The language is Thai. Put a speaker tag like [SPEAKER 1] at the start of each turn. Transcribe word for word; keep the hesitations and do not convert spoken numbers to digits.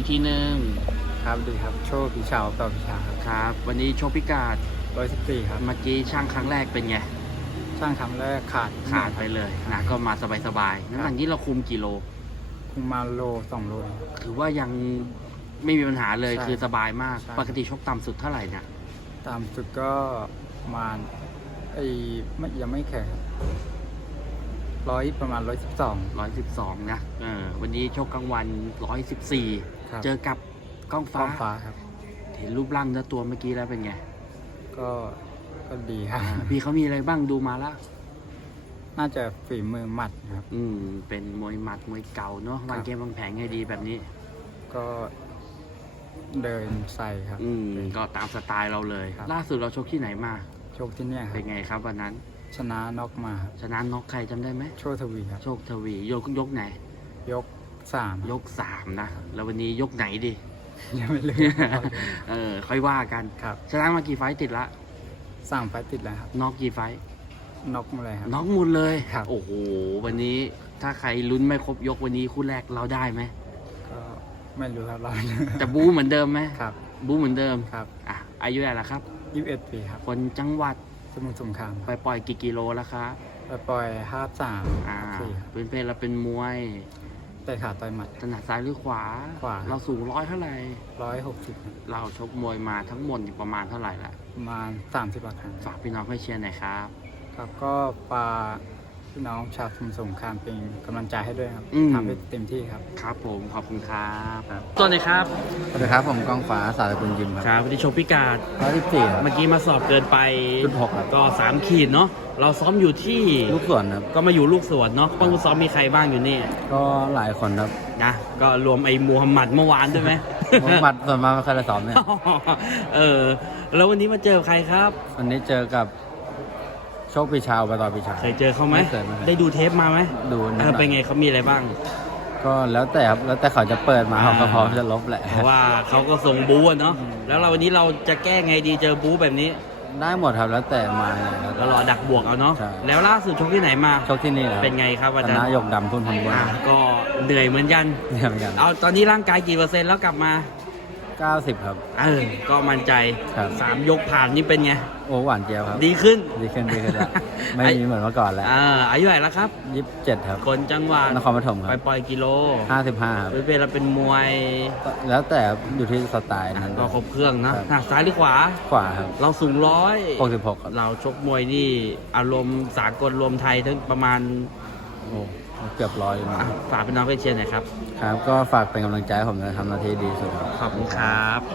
[SPEAKER 1] ทีหนึ่ง
[SPEAKER 2] ครับดีครับโชคพิชาวต่อพิชาครับ
[SPEAKER 1] ครับ วันนี้โชคพิกาด
[SPEAKER 2] ร้อยสิบสี่ครับ
[SPEAKER 1] เมื่อกี้ช่างครั้งแรกเป็นไง
[SPEAKER 2] ช่างครั้งแรกขาด
[SPEAKER 1] ขาดไปเลยนะก็มาสบายๆน้ำหนักนี้เราคุมกี่โล
[SPEAKER 2] คุมมาโลสองโล
[SPEAKER 1] ถือว่ายังไม่มีปัญหาเลยคือสบายมากปกติชกต่ำสุดเท่าไหร่เนี่ย
[SPEAKER 2] ต่ำสุดก็ประมาณไอ้ไม่ยังไม่แข็งร้อยประมาณร้อยสิบสอง
[SPEAKER 1] ร้อยสิบสองนะเออวันนี้ชกกลางวันร้อยสิบสี่เจอกับกล้องฟ้า
[SPEAKER 2] ฟ้าครับ
[SPEAKER 1] เห็นรูปร่างเนื้อตัวเมื่อกี้แล้วเป็นไง
[SPEAKER 2] ก็ก็ดีครับ
[SPEAKER 1] พี่เขามีอะไรบ้างดูมาแล้ว
[SPEAKER 2] น่าจะฝีมือหมัดครับ
[SPEAKER 1] อืมเป็นมวยหมัดมวยเก่าเนาะวางเกมวางแผนให้ดีแบบนี้
[SPEAKER 2] ก็เดินใส่ครับ
[SPEAKER 1] อืมก็ตามสไตล์เราเลยล่าสุดเราชกที่ไหนมา
[SPEAKER 2] ชกที่เนี่ย
[SPEAKER 1] เป็นไงครับวันนั้น
[SPEAKER 2] ชนะน็อกมา
[SPEAKER 1] ชนะน็อกใครจำได้ไหม
[SPEAKER 2] โชคทวีครับ
[SPEAKER 1] โชคทวียกยกไหน
[SPEAKER 2] ยกสาม
[SPEAKER 1] ยกสามนะแล้ววันนี้ยกไหนดี
[SPEAKER 2] ยังไม่รู้
[SPEAKER 1] เออค่อยว่ากัน
[SPEAKER 2] ครับ
[SPEAKER 1] ชนะมากี่ไฟติดละ
[SPEAKER 2] สามไฟติดแล้วครับ
[SPEAKER 1] น็อกกี่ไฟ
[SPEAKER 2] น็อกหมดเลยครับ
[SPEAKER 1] น็อกหมดเลย
[SPEAKER 2] ครับ
[SPEAKER 1] โอ้โหวันนี้ถ้าใครลุ้นไม่ครบยกวันนี้คู่แรกเราได้ไหม
[SPEAKER 2] ก็ไม่รู้ครับเรา
[SPEAKER 1] จะบู๊เหมือนเดิมไหม
[SPEAKER 2] ครับ
[SPEAKER 1] บู๊เหมือนเดิม
[SPEAKER 2] ครับ
[SPEAKER 1] อ่ะอายุเท่าไหร่ละครับ
[SPEAKER 2] ยี่สิบเอ็ดปีครับ
[SPEAKER 1] คนจังหวัด
[SPEAKER 2] สมุทรสงคราม
[SPEAKER 1] ไปปล่อยกี่กิโลแล้วครับ
[SPEAKER 2] ไปปล่อยห้าสาม
[SPEAKER 1] อ่าเป็นเพลเราเป็นมวย
[SPEAKER 2] แต่ขาต่อยหมัด
[SPEAKER 1] ถนัดซ้ายหรือขวา
[SPEAKER 2] ขวา
[SPEAKER 1] เราสูงร้อยเท่าไหร่
[SPEAKER 2] ร้อยหกสิบ
[SPEAKER 1] เราชกมวยมาทั้งหมดประมาณเท่าไหร่ละ
[SPEAKER 2] ประมาณสามสิบครั้ง
[SPEAKER 1] ฝากพี่น้องให้เชียร์หน่อยครับ
[SPEAKER 2] ครับก็ปาพี่น้องชาวสมุทรสงครามเป็นกำลังใจให้ด้วยครับทำให้เต็มที่ครับ
[SPEAKER 1] ครับผมขอบคุณครับสวัสดีครับ
[SPEAKER 2] สวัสดีครับผมกองฟ้าสารคุณยิมครับ
[SPEAKER 1] ครับวันนี้โชคพิกาด
[SPEAKER 2] ร้อยสิบสี่
[SPEAKER 1] เมื่อกี้มาสอบเกินไป
[SPEAKER 2] จุดหก
[SPEAKER 1] ก็สามขีดเนาะเราซ้อมอยู่ที่
[SPEAKER 2] ลูกสวนครับ
[SPEAKER 1] ก็มาอยู่ลูกสวนเนาะป้องซ้อมมีใครบ้างอยู่นี่
[SPEAKER 2] ก็หลายคนครับ
[SPEAKER 1] นะก็รวมไอ้มูฮัมหมัดเมื่อวานด้วยไหม
[SPEAKER 2] มูฮัมหมัดส่วนมากไม่เคยซ้อมเนี่ย
[SPEAKER 1] เออแล้ววันนี้มาเจอใครครับ
[SPEAKER 2] วันนี้เจอกับโชคพิชาวไปต่อพิชา
[SPEAKER 1] เคยเจอเขาไหมได้ดูเทปมาไหม
[SPEAKER 2] ดู
[SPEAKER 1] เป็นไงเขามีอะไรบ้าง
[SPEAKER 2] ก็แล้วแต่ครับแล้วแต่เขาจะเปิดมาเขาก็พร้อมจะลบแหละ
[SPEAKER 1] เพราะว่าเขาก็ส่งบู๊เนาะแล้วเราวันนี้เราจะแก้ไงดีเจอบู๊แบบนี้
[SPEAKER 2] ได้หมดครับแล้วแต่มา
[SPEAKER 1] แล้วรอดักบวกเอาเนาะแล้วล่าสุดชกที่ไหนมา
[SPEAKER 2] ชกที่นี่แหละ
[SPEAKER 1] เป็นไงครับอาจารย์
[SPEAKER 2] นายกดำพุ่นพันบน
[SPEAKER 1] ก็เหนื่อยเหมือนกัน
[SPEAKER 2] เหนื่อยเหมือนกัน
[SPEAKER 1] เอาตอนนี้ร่างกายกี่เปอร์เซ็นต์แล้วกลับมา
[SPEAKER 2] เก้าสิบครับ
[SPEAKER 1] เออก็มั่นใจสามยกผ่านนี่เป็นไง
[SPEAKER 2] โอ้หวานเจียวครับ
[SPEAKER 1] ดีขึ้น
[SPEAKER 2] ดีขึ้นดีขึ้นแล้วไม่มีเหมือนเมื่อก่อนแล้ว
[SPEAKER 1] อ่าอายุเท่าไหร่แล้วครับ
[SPEAKER 2] ยี่สิบเจ็ดครับ
[SPEAKER 1] คนจังหวัด
[SPEAKER 2] นครปฐมครับ
[SPEAKER 1] ไปปล่อยกิโล
[SPEAKER 2] ห้าสิบห้าครับ
[SPEAKER 1] เป็นเราเป็นมวย
[SPEAKER 2] แล้วแต่อยู่ที่สไตล์นั้น
[SPEAKER 1] ก็ครบเครื่องนะซ้ายหรือขวา
[SPEAKER 2] ขวาครับ
[SPEAKER 1] เราสูงร้อย
[SPEAKER 2] หกสิบหก
[SPEAKER 1] เราชกมวยนี่อารมณ์สากลรวมไทยทั้งประมาณ
[SPEAKER 2] โอ้เกือบร้อย
[SPEAKER 1] ฝากพี่น้องไปเชียร์หน่อยครับ
[SPEAKER 2] ครับก็ฝากเป็นกำลังใจให้ผมนะทำหน้าที่ดีสุด
[SPEAKER 1] ขอบคุณครับ